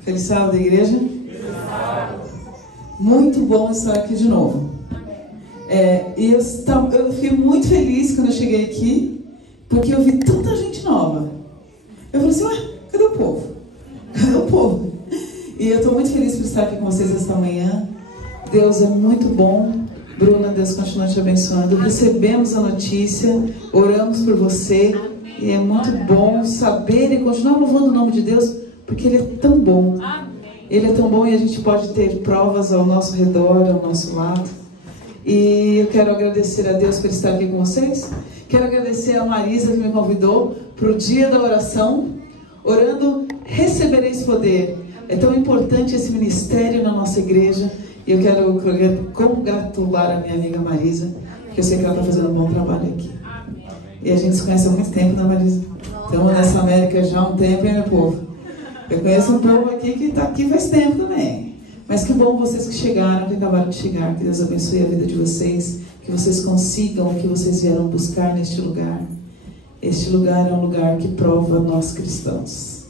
Feliz sábado, igreja. Muito bom estar aqui de novo. Eu fiquei muito feliz quando eu cheguei aqui, porque eu vi tanta gente nova. Eu falei assim, ué, cadê o povo? Cadê o povo? E eu estou muito feliz por estar aqui com vocês esta manhã. Deus é muito bom. Bruna, Deus continua te abençoando. Recebemos a notícia, oramos por você. E é muito bom saber e continuar louvando o nome de Deus, porque Ele é tão bom. Ele é tão bom e a gente pode ter provas ao nosso redor, ao nosso lado. E eu quero agradecer a Deus por estar aqui com vocês. Quero agradecer a Marisa que me convidou para o dia da oração. Orando, recebereis poder. É tão importante esse ministério na nossa igreja. E eu quero congratular a minha amiga Marisa, porque eu sei que ela está fazendo um bom trabalho aqui. E a gente se conhece há muito tempo, né, Marisa? Estamos nessa América já há um tempo, hein, meu povo? Eu conheço um povo aqui que está aqui faz tempo também. Mas que bom vocês que chegaram, que acabaram de chegar. Que Deus abençoe a vida de vocês. Que vocês consigam o que vocês vieram buscar neste lugar. Este lugar é um lugar que prova nós cristãos.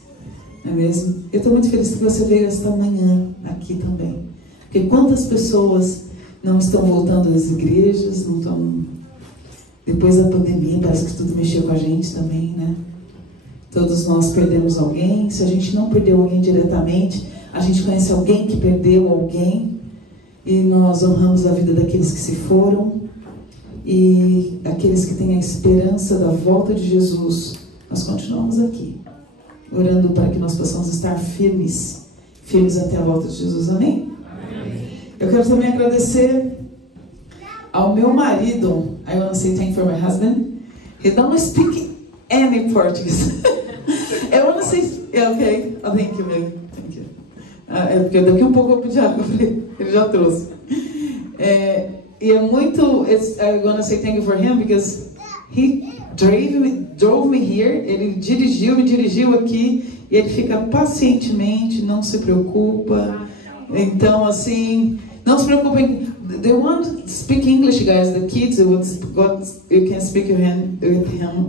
Não é mesmo? Eu estou muito feliz que você veio esta manhã aqui também. Porque quantas pessoas não estão voltando às igrejas, não estão... Depois da pandemia, parece que tudo mexeu com a gente também, né? Todos nós perdemos alguém. Se a gente não perdeu alguém diretamente, a gente conhece alguém que perdeu alguém. E nós honramos a vida daqueles que se foram. E aqueles que têm a esperança da volta de Jesus. Nós continuamos aqui, orando para que nós possamos estar firmes. Firmes até a volta de Jesus, amém? Eu quero também agradecer ao meu marido. I want to say thank you for my husband. He don't speak any Portuguese. I want to say, yeah, okay. Oh, thank you, baby. Thank you. Porque daqui um pouco eu pedi água para ele. Ele já trouxe. E é muito. I want to say thank you for him because he drove me here. Ele me dirigiu aqui. E ele fica pacientemente, não se preocupa. Então, assim, não se preocupem. They want to speak English, guys. The kids, you can speak with him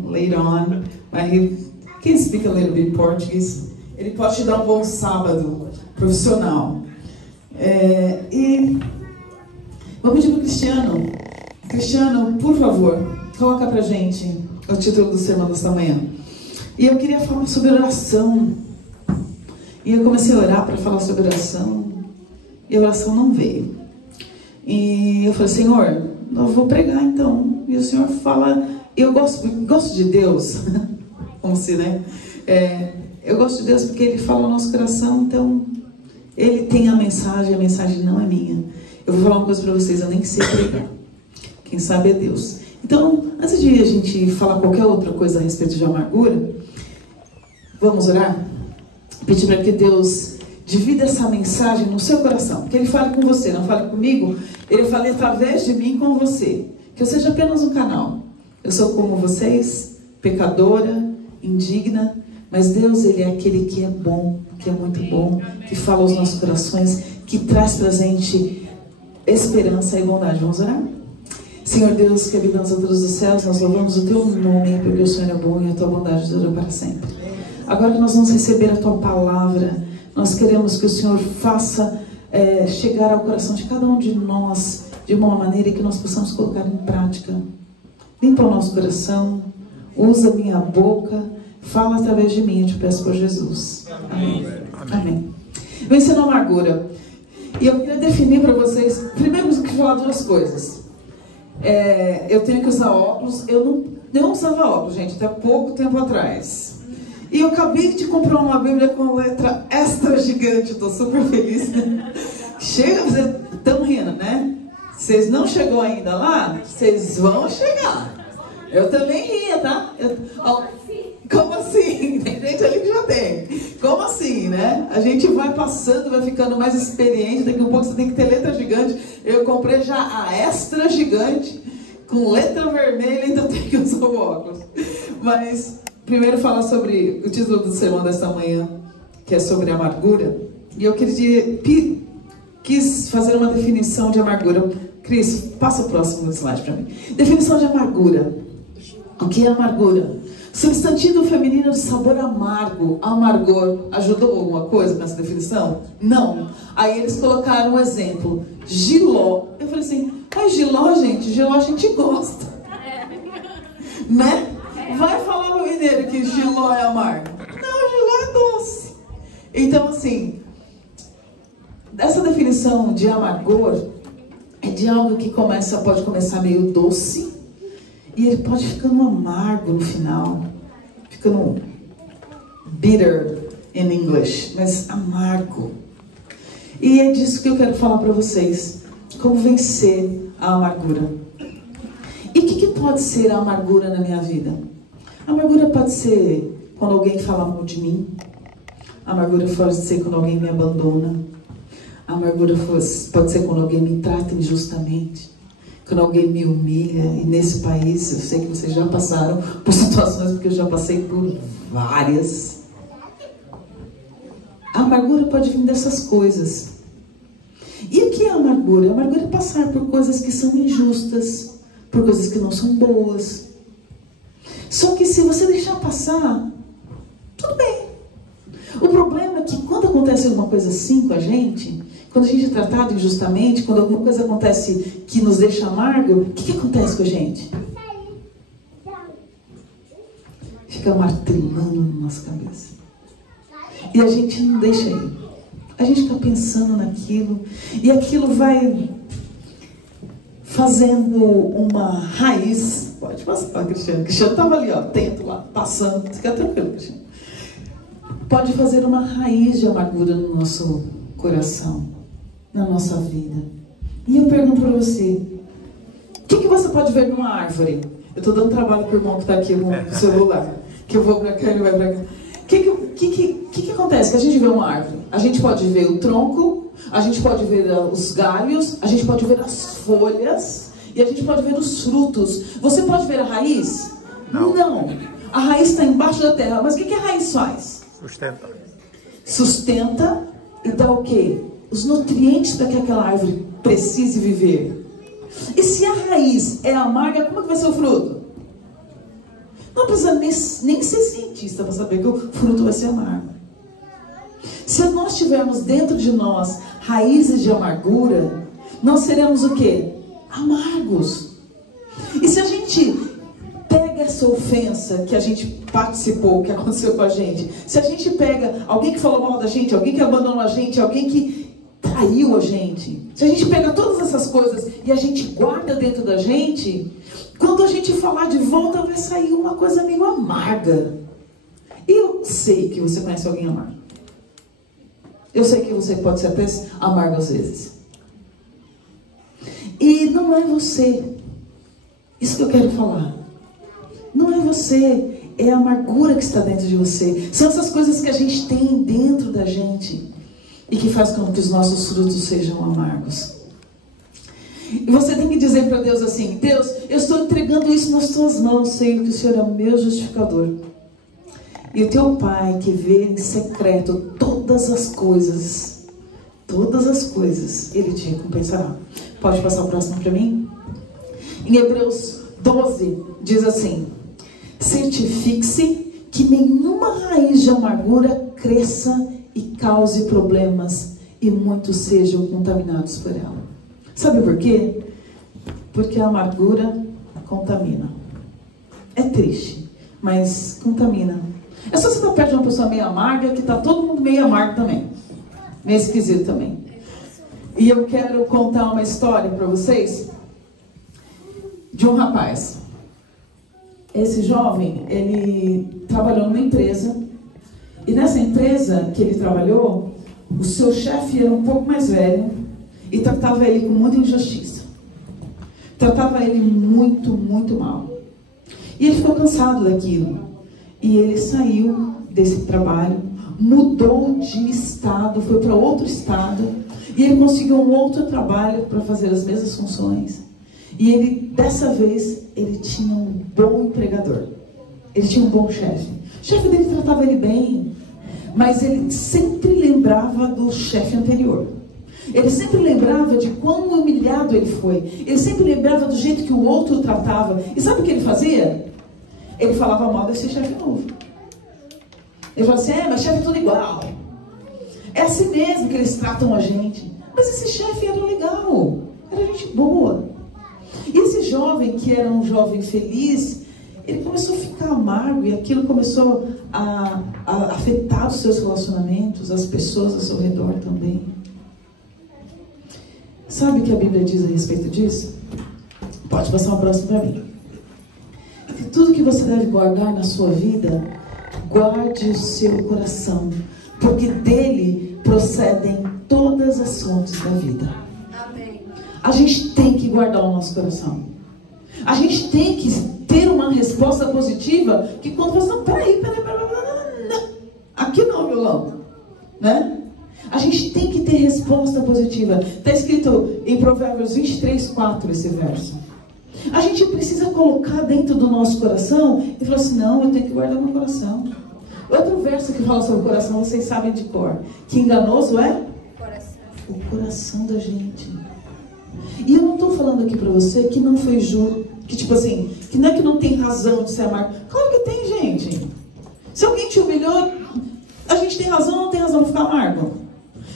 later on. But he can speak a little bit Portuguese. Ele pode te dar um bom sábado profissional. E vou pedir para o Cristiano. Cristiano, por favor, coloca pra gente o título do sermão desta manhã. E eu queria falar sobre oração. E eu comecei a orar para falar sobre oração. E a oração não veio. E eu falei, Senhor, eu vou pregar então. E o Senhor fala, eu gosto de Deus. Como se, né? Eu gosto de Deus porque Ele fala no nosso coração. Então, Ele tem a mensagem não é minha. Eu vou falar uma coisa para vocês, eu nem sei pregar. Quem sabe é Deus. Então, antes de a gente falar qualquer outra coisa a respeito de amargura, vamos orar? Pedir para que Deus divida essa mensagem no seu coração. Que Ele fale com você, não fale comigo. Ele fale através de mim com você. Que eu seja apenas um canal. Eu sou como vocês, pecadora, indigna. Mas Deus, Ele é aquele que é bom, que é muito bom, que fala aos nossos corações, que traz pra gente esperança e bondade. Vamos orar? Senhor Deus, que habita nas alturas dos céus, nós louvamos o Teu nome, porque o Senhor é bom e a Tua bondade dura para sempre. Agora que nós vamos receber a Tua palavra, nós queremos que o Senhor faça chegar ao coração de cada um de nós de uma maneira que nós possamos colocar em prática. Limpa o nosso coração, usa a minha boca, fala através de mim, eu te peço por Jesus. Amém. Amém. Vencendo a amargura. E eu queria definir para vocês, primeiro eu quero falar duas coisas. Eu tenho que usar óculos. Eu não usava óculos, gente, até pouco tempo atrás. E eu acabei de comprar uma Bíblia com letra extra gigante. Estou super feliz, né? Chega, vocês estão rindo, né? Vocês não chegou ainda lá? Vocês vão chegar. Eu também ria, tá? Como assim? Tem gente ali que já tem. Como assim, né? A gente vai passando, vai ficando mais experiente. Daqui a pouco você tem que ter letra gigante. Eu comprei já a extra gigante com letra vermelha, então tem que usar o óculos. Mas primeiro falar sobre o título do sermão desta manhã, que é sobre amargura. E eu quis fazer uma definição de amargura. Cris, passa o próximo slide para mim. Definição de amargura. O que é amargura? Substantivo feminino de sabor amargo, amargor, ajudou alguma coisa nessa definição? Não. Aí eles colocaram um exemplo, jiló. Eu falei assim, mas jiló, a gente gosta. Né? Vai falar pro mineiro que jiló é amargo. Não, jiló é doce. Então assim, essa definição de amargor é de algo que pode começar meio doce, e ele pode ficando amargo no final, ficando bitter in English, mas amargo. E é disso que eu quero falar para vocês, como vencer a amargura. E o que pode ser a amargura na minha vida? A amargura pode ser quando alguém fala mal de mim. A amargura pode ser quando alguém me abandona. A amargura pode ser quando alguém me trata injustamente. Quando alguém me humilha. E nesse país, eu sei que vocês já passaram por situações, porque eu já passei por várias. A amargura pode vir dessas coisas. E o que é a amargura? A amargura é passar por coisas que são injustas, por coisas que não são boas. Só que se você deixar passar, tudo bem. O problema é que quando acontece alguma coisa assim com a gente, quando a gente é tratado injustamente, quando alguma coisa acontece que nos deixa amargo, o que acontece com a gente? Fica martelando na nossa cabeça. E a gente não deixa ir. A gente fica pensando naquilo, e aquilo vai fazendo uma raiz. Pode passar, Cristiano. Cristiano estava ali, ó, atento lá, passando. Fica tranquilo, Cristiano. Pode fazer uma raiz de amargura no nosso coração, na nossa vida. E eu pergunto para você, o que você pode ver numa árvore? Eu estou dando trabalho para o irmão que está aqui no celular, que eu vou para cá e ele vai para cá. O que acontece? Que a gente vê uma árvore. A gente pode ver o tronco, a gente pode ver os galhos, a gente pode ver as folhas e a gente pode ver os frutos. Você pode ver a raiz? Não. A raiz está embaixo da terra. Mas o que a raiz faz? Sustenta e dá o quê? Os nutrientes para que aquela árvore precise viver. E se a raiz é amarga, como é que vai ser o fruto? Não precisa nem ser cientista para saber que o fruto vai ser amargo. Se nós tivermos dentro de nós raízes de amargura, nós seremos o quê? Amargos. E se a gente pega essa ofensa que a gente participou, que aconteceu com a gente, se a gente pega alguém que falou mal da gente, alguém que abandonou a gente, alguém que traiu a gente, se a gente pega todas essas coisas e a gente guarda dentro da gente, quando a gente falar de volta vai sair uma coisa meio amarga. E eu sei que você conhece alguém amargo. Eu sei que você pode ser até amargo às vezes. E não é você. Isso que eu quero falar. Não é você, é a amargura que está dentro de você. São essas coisas que a gente tem dentro da gente e que faz com que os nossos frutos sejam amargos. E você tem que dizer para Deus assim: Deus, eu estou entregando isso nas tuas mãos, sei que o Senhor é o meu justificador. E o teu Pai que vê em secreto todas as coisas, Ele te recompensará. Pode passar o próximo para mim? Em Hebreus 12 diz assim: certifique-se que nenhuma raiz de amargura cresça e cause problemas e muitos sejam contaminados por ela. Sabe por quê? Porque a amargura contamina. É triste, mas contamina. É só você estar perto de uma pessoa meio amarga, que está todo mundo meio amargo também. Meio esquisito também. E eu quero contar uma história para vocês de um rapaz. Esse jovem, ele trabalhou numa empresa. E nessa empresa que ele trabalhou, o seu chefe era um pouco mais velho e tratava ele com muita injustiça. Tratava ele muito, muito mal. E ele ficou cansado daquilo. E ele saiu desse trabalho, mudou de estado, foi para outro estado. E ele conseguiu um outro trabalho para fazer as mesmas funções. E ele, dessa vez, ele tinha um bom empregador. Ele tinha um bom chefe. O chefe dele tratava ele bem, mas ele sempre lembrava do chefe anterior. Ele sempre lembrava de quão humilhado ele foi. Ele sempre lembrava do jeito que o outro o tratava. E sabe o que ele fazia? ele falava mal desse chefe novo. Ele falava assim, mas chefe é tudo igual. É assim mesmo que eles tratam a gente. Mas esse chefe era legal, era gente boa. E esse jovem, que era um jovem feliz, ele começou a ficar amargo e aquilo começou a afetar os seus relacionamentos, as pessoas ao seu redor também. Sabe o que a Bíblia diz a respeito disso? Pode passar uma próxima para mim. Que tudo que você deve guardar na sua vida, guarde o seu coração, porque dele procedem todas as fontes da vida. Amém. A gente tem que guardar o nosso coração. A gente tem que ter uma resposta positiva, que quando você não, peraí, aqui não, violão, né? A gente tem que ter resposta positiva. Está escrito em Provérbios 23:4 esse verso. A gente precisa colocar dentro do nosso coração e falar assim, não, eu tenho que guardar meu coração. Outro verso que fala sobre o coração, vocês sabem de cor. Que enganoso é? O coração da gente. E eu não estou falando aqui para você que não foi justo, que tipo assim, que não é que não tem razão de ser amargo. Claro que tem, gente. Se alguém te humilhou, a gente tem razão ou não tem razão de ficar amargo?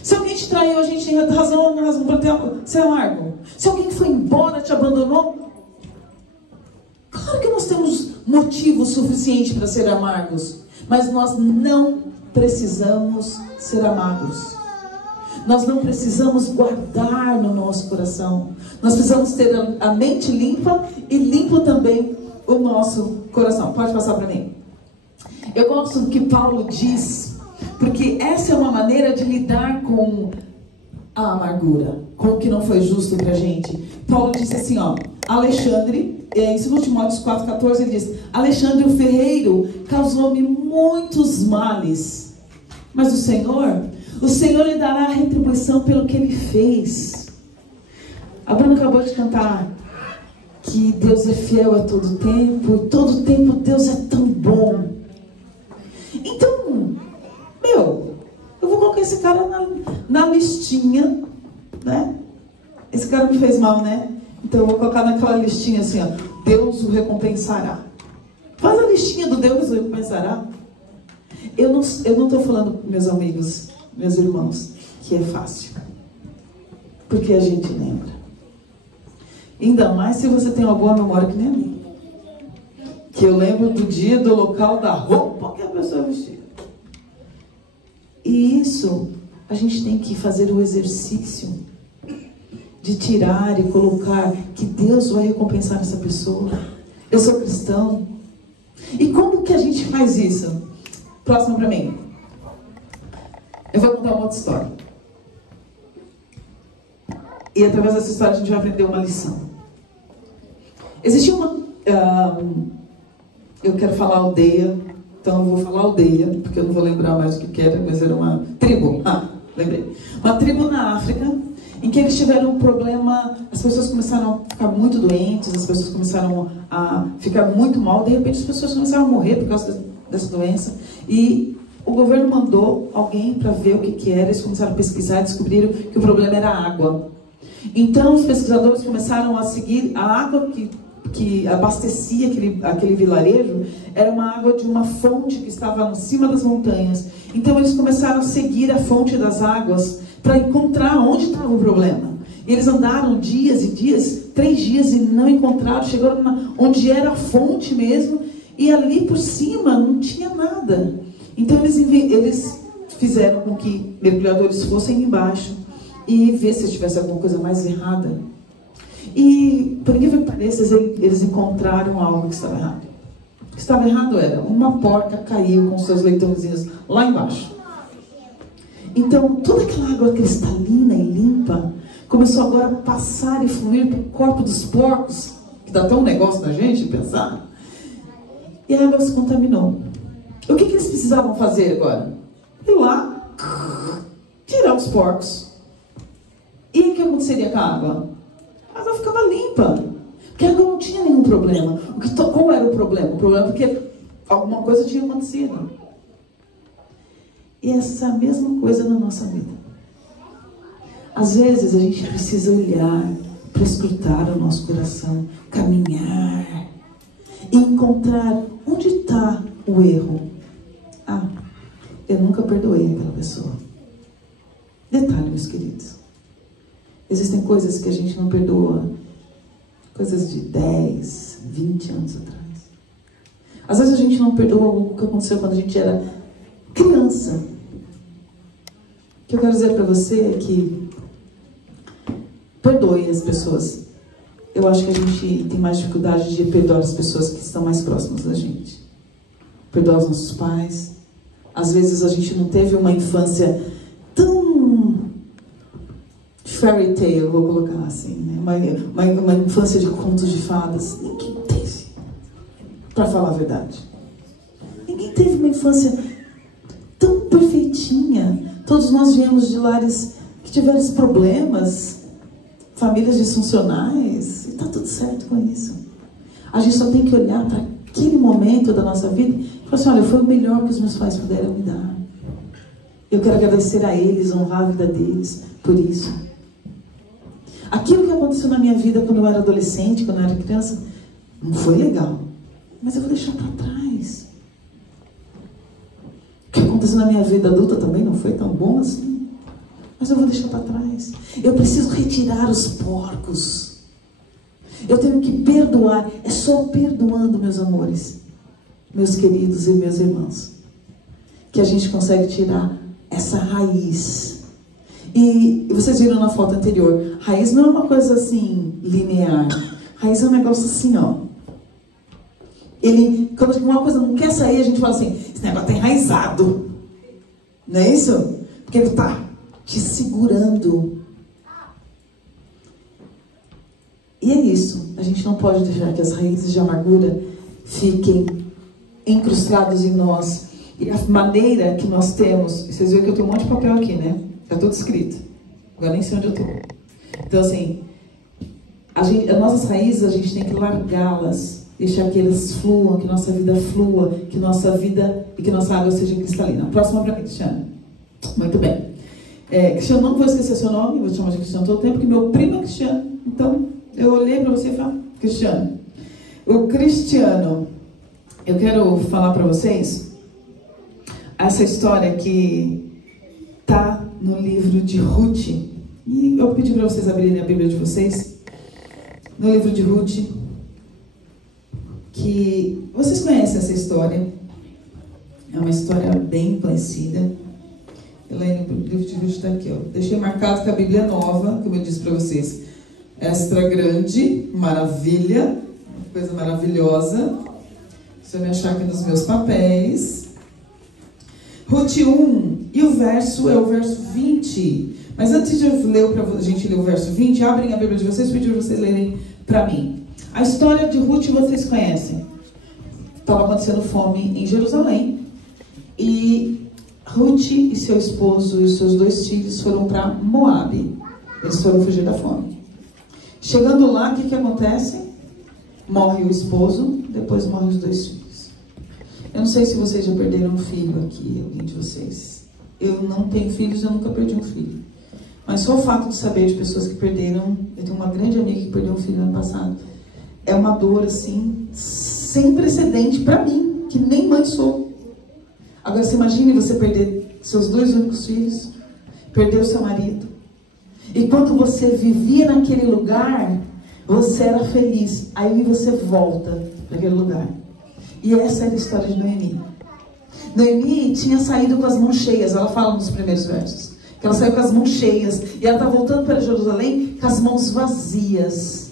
Se alguém te traiu, a gente tem razão ou não tem razão para ser amargo? Se alguém foi embora, te abandonou, claro que nós temos motivos suficientes para ser amargos. Mas nós não precisamos ser amargos. Nós não precisamos guardar no nosso coração. Nós precisamos ter a mente limpa e limpo também o nosso coração. Pode passar para mim. Eu gosto do que Paulo diz, porque essa é uma maneira de lidar com a amargura, com o que não foi justo para a gente. Paulo disse assim, ó, Alexandre, em 2 Timóteo 4,14, ele diz, Alexandre o ferreiro causou-me muitos males, mas o Senhor lhe dará a retribuição pelo que ele fez. A Bruna acabou de cantar que Deus é fiel a todo tempo, e todo tempo Deus é tão bom. Então, eu vou colocar esse cara na listinha, né? Esse cara me fez mal, né? Então eu vou colocar naquela listinha assim, ó, Deus o recompensará. Faz a listinha do Deus o recompensará. Eu não estou falando, meus amigos, meus irmãos, que é fácil. Porque a gente lembra. Ainda mais se você tem uma boa memória que nem a minha. Que eu lembro do dia, do local, da roupa que a pessoa vestia. E isso, a gente tem que fazer o exercício de tirar e colocar que Deus vai recompensar essa pessoa. Eu sou cristão. E como que a gente faz isso? Próximo para mim. Eu vou contar uma outra história. E através dessa história a gente vai aprender uma lição. Existia uma... eu quero falar aldeia, então eu vou falar aldeia, porque eu não vou lembrar mais o que era, mas era uma tribo. Lembrei. Uma tribo na África, em que eles tiveram um problema, as pessoas começaram a ficar muito doentes, as pessoas começaram a ficar muito mal, de repente as pessoas começaram a morrer por causa dessa doença, e o governo mandou alguém para ver o que era, eles começaram a pesquisar e descobriram que o problema era a água. Então os pesquisadores começaram a seguir a água que abastecia aquele vilarejo, era uma água de uma fonte que estava em cima das montanhas. Então eles começaram a seguir a fonte das águas para encontrar onde estava o problema. E eles andaram dias e dias, 3 dias, e não encontraram, chegaram onde era a fonte mesmo, e ali por cima não tinha nada. Então eles fizeram com que mergulhadores fossem embaixo e ver se tivesse alguma coisa mais errada. E, por incrível que pareça, eles encontraram algo que estava errado. O que estava errado era, uma porca caiu com seus leitãozinhos lá embaixo. Então, toda aquela água cristalina e limpa começou agora a passar e fluir para o corpo dos porcos, que dá até um negócio da gente pensar. E a água se contaminou. O que eles precisavam fazer agora? Ir lá, tirar os porcos. E o que aconteceria com a água? A água ficava limpa, porque a água não tinha nenhum problema. Qual era o problema? O problema é porque alguma coisa tinha acontecido. E essa mesma coisa na nossa vida. Às vezes a gente precisa olhar para escutar o nosso coração, caminhar e encontrar onde está o erro. Ah, eu nunca perdoei aquela pessoa. Detalhe, meus queridos. Existem coisas que a gente não perdoa, coisas de 10, 20 anos atrás. Às vezes a gente não perdoa o que aconteceu quando a gente era criança. O que eu quero dizer para você é que perdoe as pessoas. Eu acho que a gente tem mais dificuldade de perdoar as pessoas que estão mais próximas da gente. Perdoar os nossos pais. Às vezes a gente não teve uma infância tão fairy tale, eu vou colocar assim, né? Uma infância de contos de fadas. Ninguém teve, para falar a verdade. Ninguém teve uma infância tão perfeitinha. Todos nós viemos de lares que tiveram problemas, famílias disfuncionais, e está tudo certo com isso. A gente só tem que olhar para aquele momento da nossa vida e falar assim, olha, foi o melhor que os meus pais puderam me dar. Eu quero agradecer a eles, honrar a vida deles por isso. Aquilo que aconteceu na minha vida quando eu era adolescente, quando eu era criança, não foi legal, mas eu vou deixar para trás. O que aconteceu na minha vida adulta também não foi tão bom assim, mas eu vou deixar para trás. Eu preciso retirar os porcos. Eu tenho que perdoar. É só perdoando, meus amores, meus queridos e meus irmãos, que a gente consegue tirar essa raiz. E vocês viram na foto anterior, raiz não é uma coisa assim linear. Raiz é um negócio assim, ó. Quando uma coisa não quer sair, a gente fala assim, esse negócio tá enraizado. Não é isso? Porque ele tá te segurando. E é isso. A gente não pode deixar que as raízes de amargura fiquem incrustadas em nós. E a maneira que nós temos... Vocês viram que eu tenho um monte de papel aqui, né? Tá tudo escrito. Agora nem sei onde eu tô. Então, assim... as nossas raízes, a gente tem que largá-las. Deixar que elas fluam, que nossa vida flua, que nossa vida e que nossa água seja cristalina. Próxima para mim, Cristiano. Muito bem. Cristiano, não vou esquecer seu nome, vou te chamar de Cristiano todo o tempo, porque meu primo é Cristiano. Então, eu olhei para você e falei, Cristiano. O Cristiano, eu quero falar para vocês essa história que está no livro de Ruth. E eu pedi para vocês abrirem a Bíblia de vocês. No livro de Ruth, que vocês conhecem essa história. É uma história bem conhecida. Helene, o livro de Ruth está aqui, ó. Deixei marcado com a Bíblia nova, como eu disse para vocês. Extra grande, maravilha, coisa maravilhosa. Se eu me achar aqui nos meus papéis. Ruth 1, e o verso é o verso 20. Mas antes de eu ler para a gente ler o verso 20, abrem a Bíblia de vocês, pedi para vocês lerem para mim. A história de Ruth vocês conhecem. Estava acontecendo fome em Jerusalém. E Ruth e seu esposo e os seus 2 filhos foram para Moabe. Eles foram fugir da fome. Chegando lá, o que acontece? Morre o esposo, depois morrem os 2 filhos. Eu não sei se vocês já perderam um filho aqui, alguém de vocês. Eu não tenho filhos, eu nunca perdi um filho. Mas só o fato de saber de pessoas que perderam... Eu tenho uma grande amiga que perdeu um filho no ano passado. É uma dor, assim, sem precedente para mim, que nem mãe sou. Agora, você imagine você perder seus 2 únicos filhos, perder o seu marido. E quando você vivia naquele lugar, você era feliz. Aí você volta para aquele lugar. E essa era a história de Noemi. Noemi tinha saído com as mãos cheias. Ela fala nos primeiros versos. Que ela saiu com as mãos cheias. E ela está voltando para Jerusalém com as mãos vazias.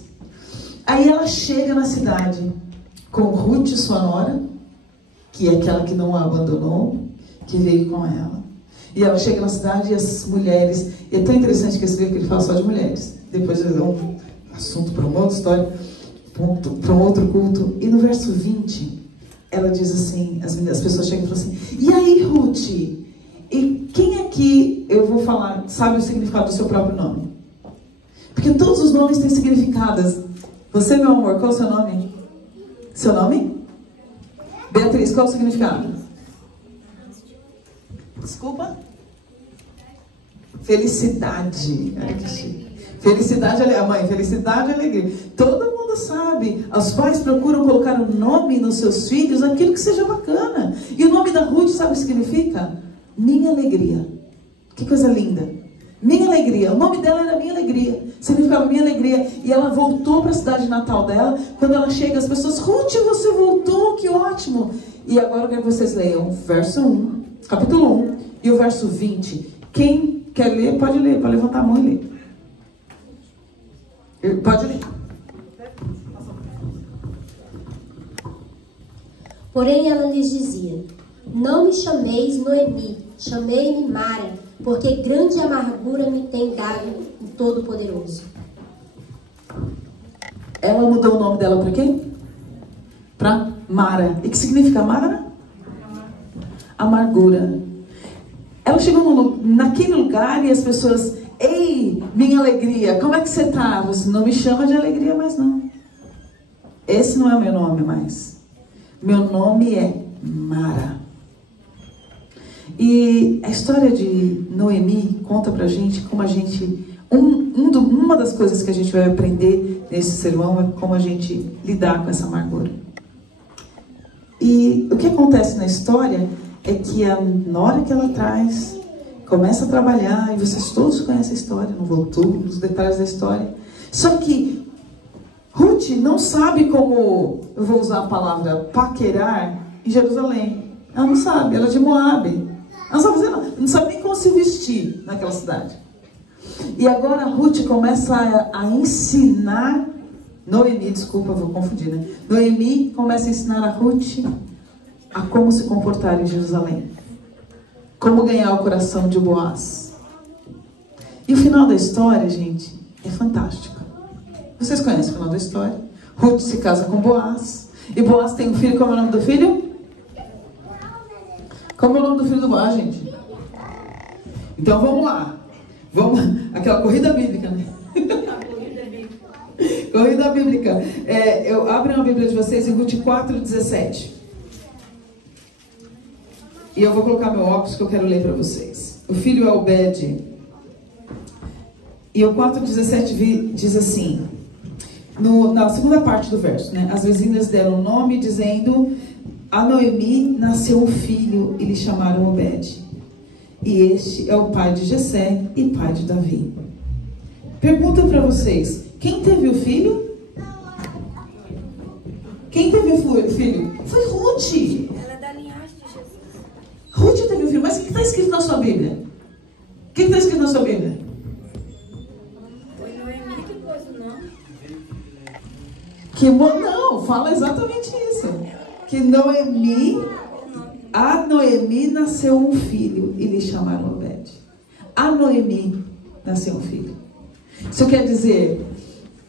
Aí ela chega na cidade com Ruth, sua nora, que é aquela que não a abandonou, que veio com ela. E ela chega na cidade e as mulheres... E é tão interessante que esse livro que ele fala só de mulheres. Depois é um assunto para uma outra história, para um outro culto. E no verso 20, ela diz assim, as pessoas chegam e falam assim, e aí, Ruth? E quem aqui, eu vou falar, sabe o significado do seu próprio nome? Porque todos os nomes têm significados. Você, meu amor, qual é o seu nome? Seu nome? Beatriz, qual é o significado? Desculpa? Felicidade. Felicidade, mãe, felicidade e alegria. Todo mundo mundo sabe. Os pais procuram colocar um nome nos seus filhos, aquilo que seja bacana. E o nome da Ruth, sabe o que significa? Minha alegria. Que coisa linda. Minha alegria. O nome dela era Minha Alegria. Significava Minha Alegria. E ela voltou para a cidade natal dela. Quando ela chega, as pessoas, Ruth, você voltou, que ótimo. E agora eu quero que vocês leiam verso 1, capítulo 1 e o verso 20. Quem quer ler, pode ler. Pode levantar a mão e ler. Pode ler. Porém ela lhes dizia: não me chameis Noemi, chamei-me Mara, porque grande amargura me tem dado o Todo-Poderoso. Ela mudou o nome dela para quem? Para Mara. E que significa Mara? Amargura. Ela chegou naquele lugar e as pessoas, ei, minha alegria, como é que você está? Você não me chama de alegria mais não. Esse não é o meu nome mais. Meu nome é Mara. E a história de Noemi conta pra gente como a gente... uma das coisas que a gente vai aprender nesse sermão é como a gente lidar com essa amargura. E o que acontece na história é que na hora que ela traz, começa a trabalhar, e vocês todos conhecem a história, não vou tudo nos detalhes da história. Só que Ruth não sabe como, eu vou usar a palavra paquerar em Jerusalém. Ela não sabe, ela é de Moabe. Ela não sabe fazer nada, não sabe nem como se vestir naquela cidade. E agora Ruth começa a ensinar, Noemi, desculpa, vou confundir, né? Noemi começa a ensinar a Ruth a como se comportar em Jerusalém. Como ganhar o coração de Boaz. E o final da história, gente, é fantástico. Vocês conhecem o final da história? Ruth se casa com Boaz. E Boaz tem um filho, como é o nome do filho? Como é o nome do filho do Boaz, gente? Então vamos lá. Vamos, aquela corrida bíblica, né? Corrida bíblica. Eu abro a Bíblia de vocês em Ruth 4:17. E eu vou colocar meu óculos que eu quero ler para vocês. O filho é Obed. E o 4:17 diz assim, na segunda parte do verso, né? As vizinhas deram nome dizendo: a Noemi nasceu um filho e lhe chamaram Obed. E este é o pai de Jessé e pai de Davi. Pergunta para vocês: quem teve o filho? Quem teve o filho? Foi Ruth. Ela é da linhagem de Jesus. Ruth teve o filho. Mas o que está escrito na sua Bíblia? O que está escrito na sua Bíblia? Foi Noemi que pôs o nome. Que não, fala exatamente isso. Que a Noemi nasceu um filho e lhe chamaram Obed. A Noemi nasceu um filho. Isso quer dizer,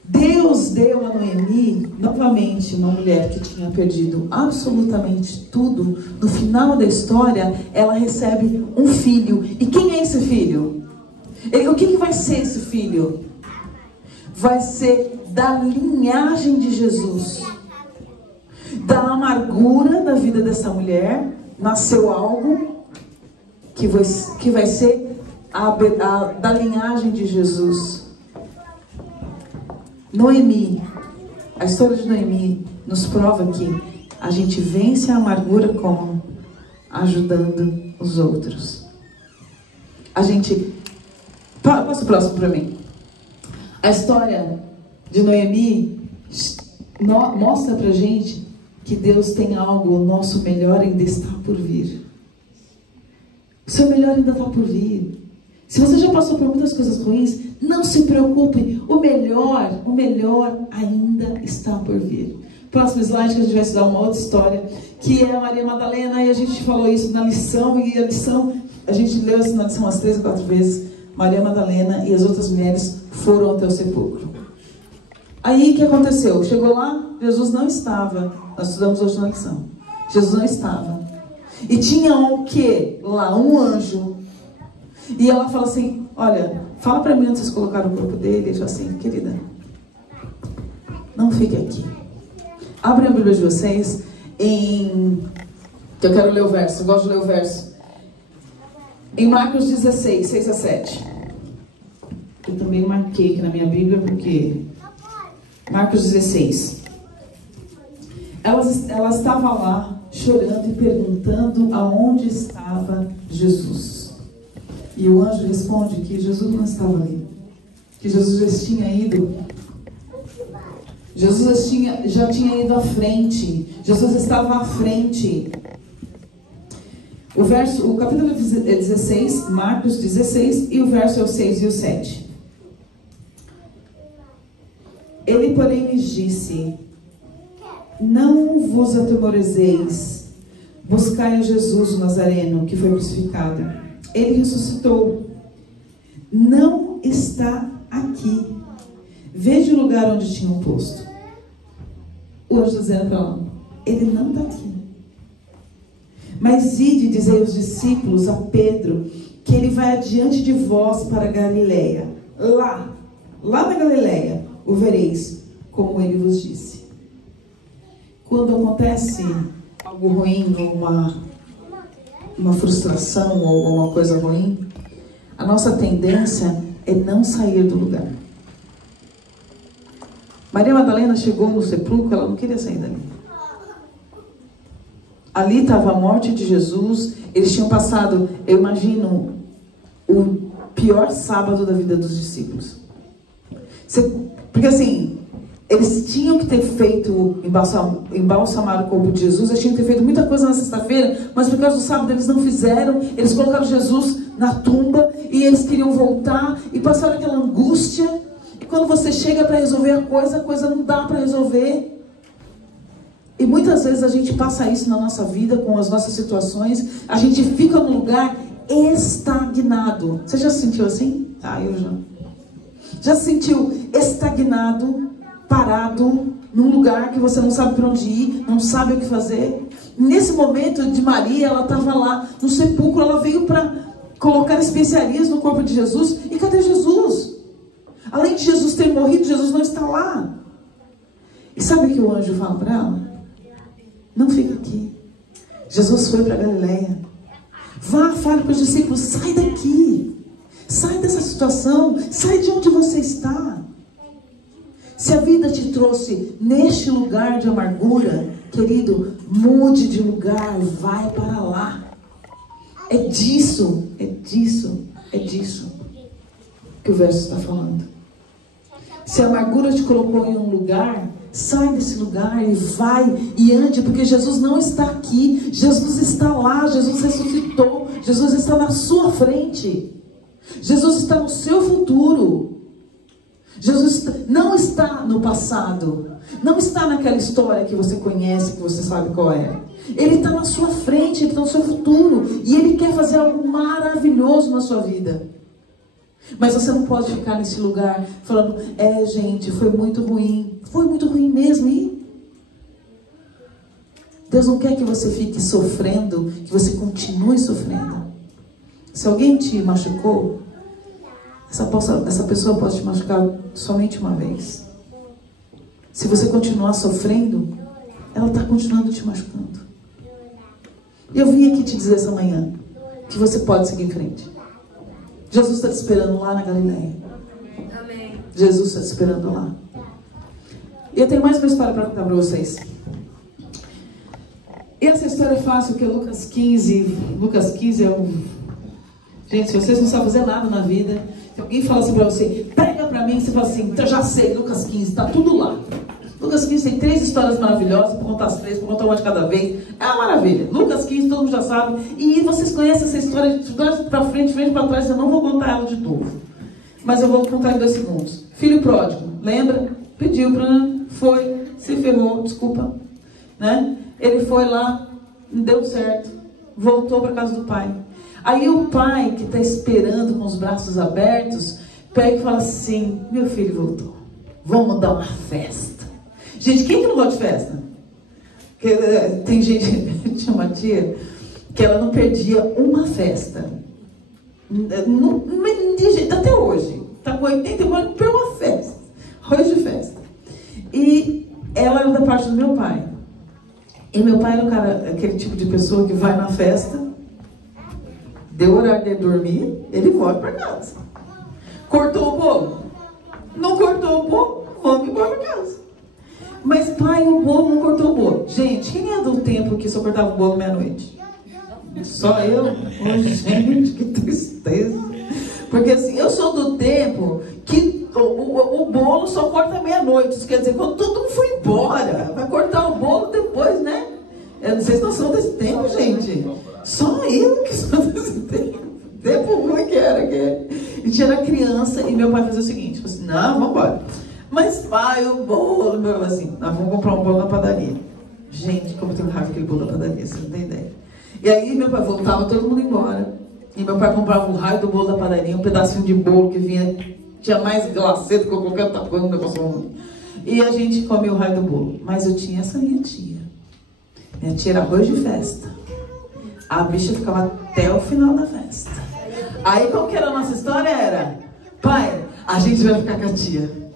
Deus deu a Noemi, novamente, uma mulher que tinha perdido absolutamente tudo. No final da história, ela recebe um filho. E quem é esse filho? O que vai ser esse filho? Vai ser da linhagem de Jesus. Da amargura da vida dessa mulher, nasceu algo que vai ser da linhagem de Jesus. Noemi, a história de Noemi nos prova que a gente vence a amargura como? Ajudando os outros. A gente... Passa o próximo para mim. A história de Noemi mostra pra gente que Deus tem algo, o nosso melhor ainda está por vir. O seu melhor ainda está por vir. Se você já passou por muitas coisas ruins, não se preocupe. O melhor ainda está por vir. Próximo slide, que a gente vai estudar uma outra história, que é a Maria Madalena, e a gente falou isso na lição, e a gente leu isso na lição umas 3 ou 4 vezes. Maria Madalena e as outras mulheres foram até o sepulcro. Aí, o que aconteceu? Chegou lá, Jesus não estava. Nós estudamos hoje na lição. Jesus não estava. E tinha o quê? Lá, um anjo. E ela fala assim, olha, fala para mim onde vocês colocaram o corpo dele. Ele falou assim, querida, não fique aqui. Abre a Bíblia de vocês que eu quero ler o verso, eu gosto de ler o verso. Em Marcos 16, 6-7. Eu também marquei aqui na minha Bíblia porque Marcos 16. Ela estava lá chorando e perguntando aonde estava Jesus. E o anjo responde que Jesus não estava ali, que Jesus já tinha ido. Jesus já tinha ido à frente. Jesus estava à frente. O capítulo 16, Marcos 16, e o verso é o 6 e o 7. Ele, porém, lhes disse: não vos atemorizeis, buscai a Jesus o Nazareno, que foi crucificado. Ele ressuscitou, não está aqui. Veja o lugar onde tinham posto. O anjo está dizendo para ela: ele não está aqui. Mas ide dizer aos discípulos, a Pedro, que ele vai adiante de vós para Galileia. Lá na Galileia, o vereis, como ele vos disse. Quando acontece algo ruim, uma frustração ou alguma coisa ruim, a nossa tendência é não sair do lugar. Maria Madalena chegou no sepulcro, ela não queria sair dali. Ali estava a morte de Jesus. Eles tinham passado, eu imagino, o pior sábado da vida dos discípulos. Porque assim, eles tinham que ter feito, embalsamar o corpo de Jesus, eles tinham que ter feito muita coisa na sexta-feira, mas por causa do sábado eles não fizeram. Eles colocaram Jesus na tumba e eles queriam voltar e passaram aquela angústia. E quando você chega para resolver a coisa não dá para resolver. E muitas vezes a gente passa isso na nossa vida, com as nossas situações. A gente fica num lugar estagnado. Você já se sentiu assim? Ah, eu já. Já se sentiu estagnado, parado, num lugar que você não sabe para onde ir, não sabe o que fazer? Nesse momento de Maria, ela estava lá no sepulcro, ela veio para colocar especiarias no corpo de Jesus. E cadê Jesus? Além de Jesus ter morrido, Jesus não está lá. E sabe o que o anjo fala para ela? Não fica aqui. Jesus foi para Galileia. Vá, fale para os discípulos: sai daqui. Sai dessa situação. Sai de onde você está. Se a vida te trouxe neste lugar de amargura, querido, mude de lugar. Vai para lá. É disso que o verso está falando. Se a amargura te colocou em um lugar, sai desse lugar e vai e ande, porque Jesus não está aqui. Jesus está lá. Jesus ressuscitou. Jesus está na sua frente. Jesus está no seu futuro. Jesus não está no passado. Não está naquela história que você conhece, que você sabe qual é. Ele está na sua frente, ele está no seu futuro. E ele quer fazer algo maravilhoso na sua vida. Mas você não pode ficar nesse lugar falando: gente, foi muito ruim. Foi muito ruim mesmo. E Deus não quer que você fique sofrendo, que você continue sofrendo. Se alguém te machucou, essa pessoa pode te machucar somente uma vez. Se você continuar sofrendo, ela está continuando te machucando. Eu vim aqui te dizer essa manhã que você pode seguir em frente. Jesus está te esperando lá na Galileia. Amém. Jesus está te esperando lá. E eu tenho mais uma história para contar para vocês. E essa história é fácil, porque Lucas 15 é um... Gente, se vocês não sabem fazer nada na vida, se alguém fala assim para você: prega para mim, você fala assim: então já sei, Lucas 15, está tudo lá. Lucas 15 tem 3 histórias maravilhosas, para contar as 3, para contar uma de cada vez. É uma maravilha. Lucas 15, todo mundo já sabe. E vocês conhecem essa história de trás para frente para trás. Eu não vou contar ela de novo, mas eu vou contar em 2 segundos. Filho pródigo, lembra? Pediu para... Foi, se ferrou, desculpa, né? Ele foi lá, não deu certo, voltou para casa do pai. Aí o pai, que está esperando com os braços abertos, pega e fala assim: meu filho voltou, vamos dar uma festa. Gente, quem que não gosta de festa? Tem gente, tinha uma tia, que ela não perdia uma festa. Não, de jeito, até hoje. Está com 80 anos, não perdeu uma festa. Arroz de festa. E ela era da parte do meu pai. E meu pai era o cara, aquele tipo de pessoa que vai na festa, deu horário de dormir, ele volta para casa. Cortou o bolo? Não cortou o bolo? Vamos embora para casa. Aí o bolo não cortou o bolo. Gente, quem é do tempo que só cortava o bolo meia-noite? Só eu? Oh, gente, que tristeza. Porque assim, eu sou do tempo que o bolo só corta meia-noite. Isso quer dizer, quando todo mundo foi embora, vai cortar o bolo depois, né? Eu não sei se nós somos desse tempo, gente. Só eu que sou desse tempo. Tempo ruim que era. A gente era criança e meu pai fazia o seguinte, assim, não, vamos embora. Mas pai, o bolo, meu, assim, nós vamos comprar um bolo na padaria. Gente, como eu tenho raiva daquele bolo da padaria, você não tem ideia. E aí meu pai voltava, todo mundo embora. E meu pai comprava o raio do bolo da padaria, um pedacinho de bolo que vinha, tinha mais glacê do que qualquer outra coisa, um negócio ruim. E a gente comia o raio do bolo. Mas eu tinha essa minha tia. Minha tia era arroz de festa. A bicha ficava até o final da festa. Aí qual que era a nossa história? Era, pai, a gente vai ficar com a tia.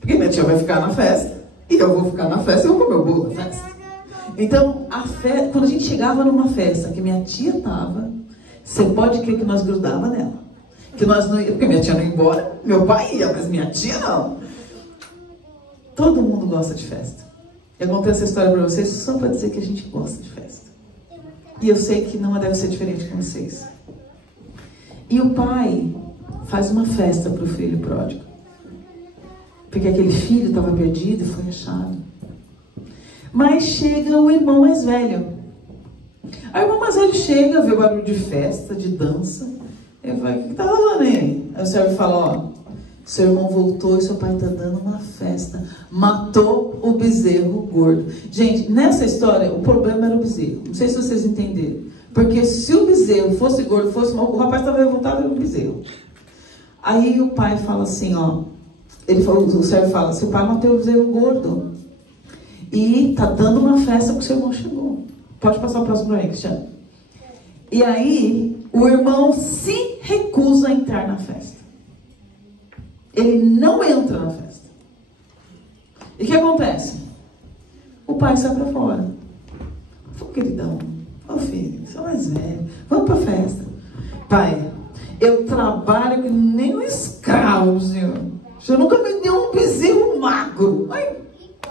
Porque minha tia vai ficar na festa, e eu vou ficar na festa e eu vou comer o bolo da festa. Então, quando a gente chegava numa festa que minha tia estava, você pode crer que nós grudava nela. Que nós não ia, porque minha tia não ia embora, meu pai ia, mas minha tia não. Todo mundo gosta de festa. Eu contei essa história para vocês só para dizer que a gente gosta de festa. E eu sei que não deve ser diferente com vocês. E o pai faz uma festa para o filho pródigo. Porque aquele filho estava perdido e foi achado. Mas chega o irmão mais velho. Aí o irmão mais velho chega, vê o barulho de festa, de dança. Ele fala, o que está rolando aí? Aí o servo fala, ó, seu irmão voltou e seu pai está dando uma festa. Matou o bezerro gordo. Gente, nessa história, o problema era o bezerro. Não sei se vocês entenderam. Porque se o bezerro fosse gordo, o rapaz estava revoltado com o bezerro. Aí o pai fala assim, ó, o servo fala, seu pai matou o bezerro gordo e tá dando uma festa porque seu irmão chegou. Pode passar o próximo para aí, Cristiano. E aí, o irmão se recusa a entrar na festa. Ele não entra na festa. E o que acontece? O pai sai para fora. Ô, queridão, ô filho, você é mais velho, vamos para a festa. Pai, eu trabalho que nem um escravo, senhor. O senhor nunca me deu um bezerro magro. Ai,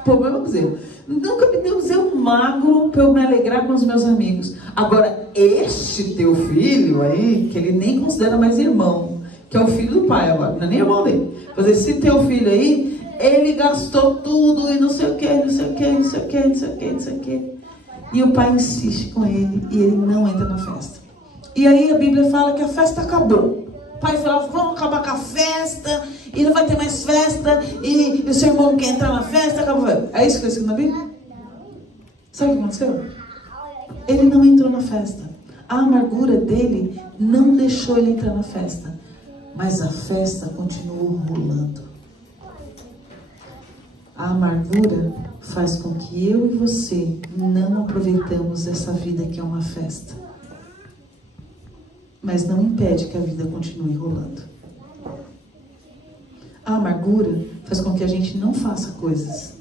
problema é o bezerro. Nunca me deu um bezerro magro para eu me alegrar com os meus amigos. Agora, este teu filho aí, que ele nem considera mais irmão, que é o filho do pai agora, não é nem irmão dele. Mas esse teu filho aí, ele gastou tudo e não sei o que, não sei o que, não sei o que, não sei o que, não sei o que. E o pai insiste com ele e ele não entra na festa. E aí a Bíblia fala que a festa acabou. O pai falava, vamos acabar com a festa, e não vai ter mais festa, e o seu irmão quer entrar na festa, acabou. É isso que está escrito na Bíblia? Sabe o que aconteceu? Ele não entrou na festa. A amargura dele não deixou ele entrar na festa. Mas a festa continuou rolando. A amargura faz com que eu e você não aproveitamos essa vida que é uma festa. Mas não impede que a vida continue rolando. A amargura faz com que a gente não faça coisas,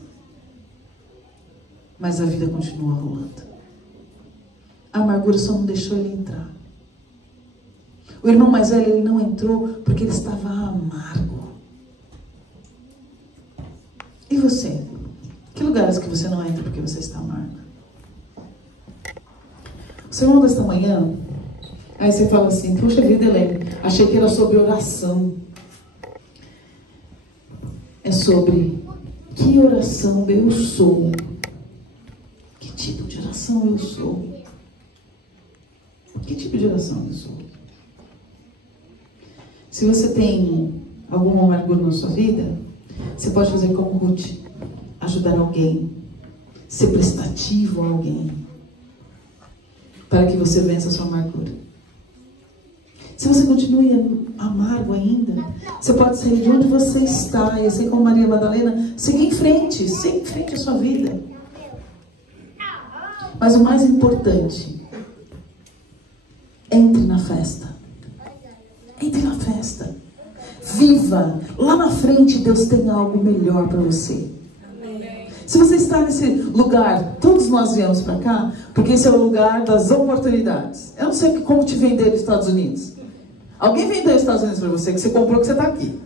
mas a vida continua rolando. A amargura só não deixou ele entrar. O irmão mais velho, ele não entrou porque ele estava amargo. E você? Que lugares que você não entra porque você está amargo? O sermão desta manhã, aí você fala assim, puxa vida, Helene, achei que era sobre oração. É sobre que oração eu sou. Que tipo de oração eu sou? Que tipo de oração eu sou? Se você tem alguma amargura na sua vida, você pode fazer como Ruth, ajudar alguém, ser prestativo a alguém, para que você vença a sua amargura. Se você continua amargo ainda, você pode sair de onde você está, e assim como Maria Madalena, seguir em frente a sua vida. Mas o mais importante, entre na festa. Entre na festa. Viva. Lá na frente Deus tem algo melhor para você. Se você está nesse lugar, todos nós viemos para cá, porque esse é o lugar das oportunidades. Eu não sei como te vender nos Estados Unidos. Alguém vendeu os Estados Unidos para você, que você comprou, que você está aqui,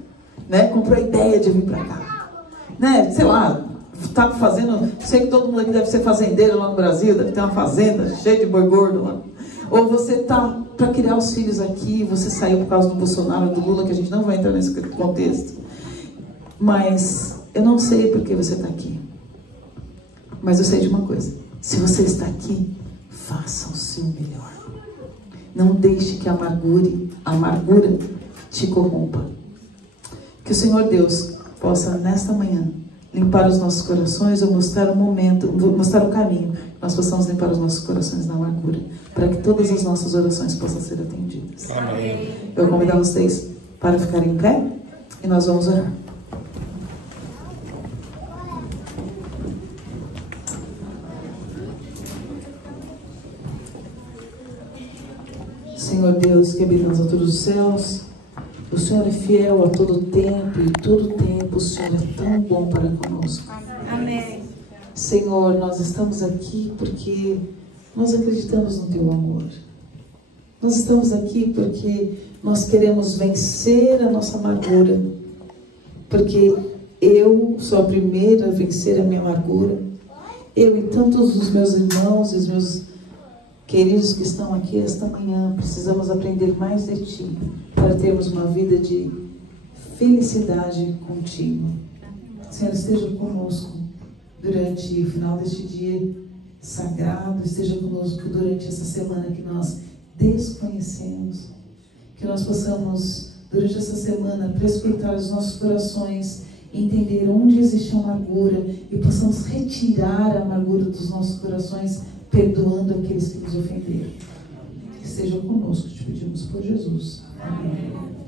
né? Comprou a ideia de vir para cá, né? Sei lá, está fazendo, sei que todo mundo aqui deve ser fazendeiro lá no Brasil, deve ter uma fazenda cheia de boi gordo lá. Ou você está para criar os filhos aqui, você saiu por causa do Bolsonaro, do Lula, que a gente não vai entrar nesse contexto. Mas eu não sei por que você está aqui. Mas eu sei de uma coisa: se você está aqui, faça o seu melhor. Não deixe que a amargura te corrompa. Que o Senhor Deus possa, nesta manhã, limpar os nossos corações ou mostrar o caminho. Nós possamos limpar os nossos corações da amargura, para que todas as nossas orações possam ser atendidas. Amém. Eu vou convidar vocês para ficarem em pé e nós vamos orar. Senhor Deus, que habita nas alturas dos céus, o Senhor é fiel a todo tempo, e todo tempo o Senhor é tão bom para conosco. Amém. Senhor, nós estamos aqui porque nós acreditamos no Teu amor. Nós estamos aqui porque nós queremos vencer a nossa amargura. Porque eu sou a primeira a vencer a minha amargura. Eu e tantos dos meus irmãos e os meus queridos que estão aqui esta manhã, precisamos aprender mais de Ti, para termos uma vida de felicidade contigo. Senhor, esteja conosco durante o final deste dia sagrado, esteja conosco durante essa semana que nós desconhecemos, que nós possamos, durante essa semana, prescrutar os nossos corações, entender onde existe a amargura e possamos retirar a amargura dos nossos corações, perdoando aqueles que nos ofenderam. Que estejam conosco, te pedimos por Jesus. Amém.